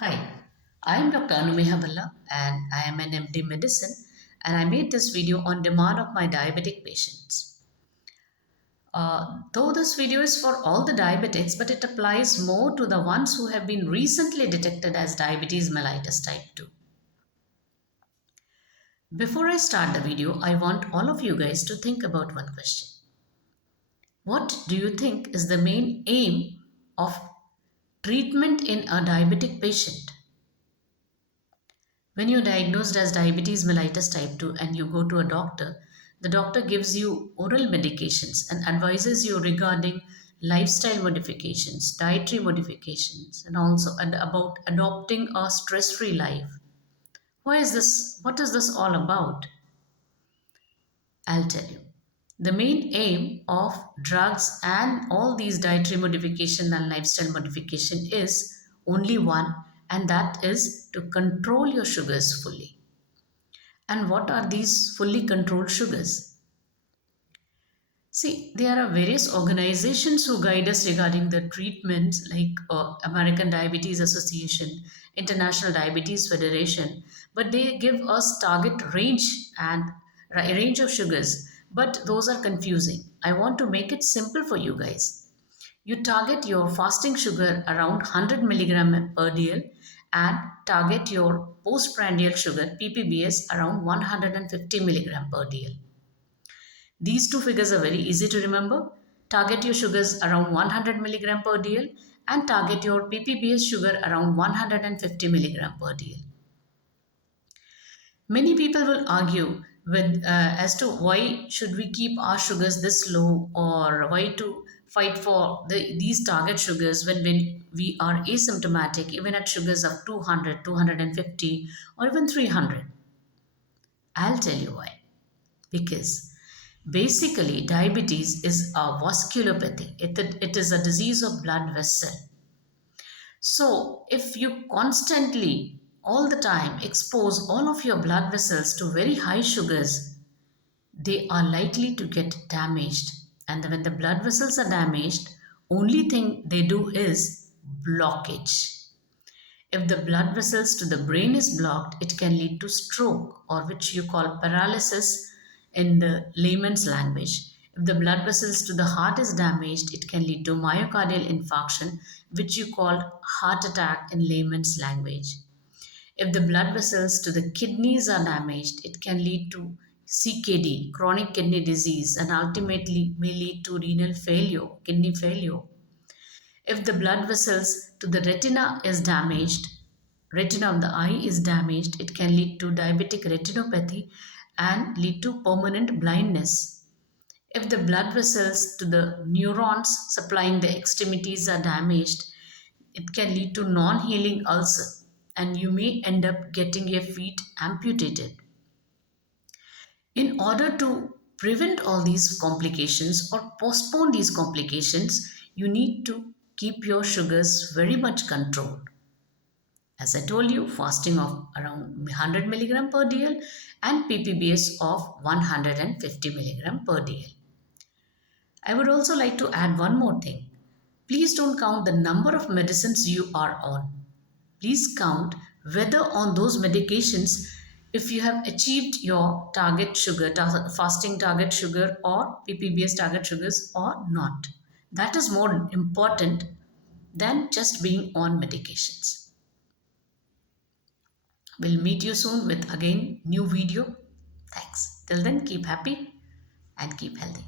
Hi, I am Dr. Anumeha Balla and I am an MD Medicine and I made this video on demand of my diabetic patients. Though this video is for all the diabetics, but it applies more to the ones who have been recently detected as diabetes mellitus type 2. Before I start the video, I want all of you guys to think about one question. What do you think is the main aim of treatment in a diabetic patient? When you're diagnosed as diabetes mellitus type 2 and you go to a doctor, the doctor gives you oral medications and advises you regarding lifestyle modifications, dietary modifications, and also about adopting a stress-free life. Why is this? What is this all about? I'll tell you. The main aim of drugs and all these dietary modification and lifestyle modification is only one, and that is to control your sugars fully. And what are these fully controlled sugars? See, there are various organizations who guide us regarding the treatments like American Diabetes Association, International Diabetes Federation, but they give us target range and range of sugars, but those are confusing. I want to make it simple for you guys. You target your fasting sugar around 100 milligram per dl and target your postprandial sugar PPBS around 150 milligram per dl. These two figures are very easy to remember. Target your sugars around 100 milligram per dl and target your PPBS sugar around 150 milligram per dl. Many people will argue with as to why should we keep our sugars this low or why to fight for these target sugars when we are asymptomatic even at sugars of 200, 250 or even 300. I'll tell you why. Because basically diabetes is a vasculopathy. It is a disease of blood vessel. So if you constantly all the time expose all of your blood vessels to very high sugars, they are likely to get damaged. And when the blood vessels are damaged, only thing they do is blockage. If the blood vessels to the brain is blocked, it can lead to stroke, or which you call paralysis in the layman's language. If the blood vessels to the heart is damaged, it can lead to myocardial infarction, which you call heart attack in layman's language. If the blood vessels to the kidneys are damaged, it can lead to CKD, chronic kidney disease, and ultimately may lead to renal failure, kidney failure. If the blood vessels to the retina is damaged, retina of the eye is damaged, it can lead to diabetic retinopathy and lead to permanent blindness. If the blood vessels to the neurons supplying the extremities are damaged, it can lead to non-healing ulcer and you may end up getting your feet amputated. In order to prevent all these complications or postpone these complications, you need to keep your sugars very much controlled. As I told you, fasting of around 100 milligram per dl and PPBS of 150 milligram per dl. I would also like to add one more thing. Please don't count the number of medicines you are on. Please count whether on those medications if you have achieved your target sugar, fasting target sugar or PPBS target sugars or not. That is more important than just being on medications. We'll meet you soon with again new video. Thanks. Till then, keep happy and keep healthy.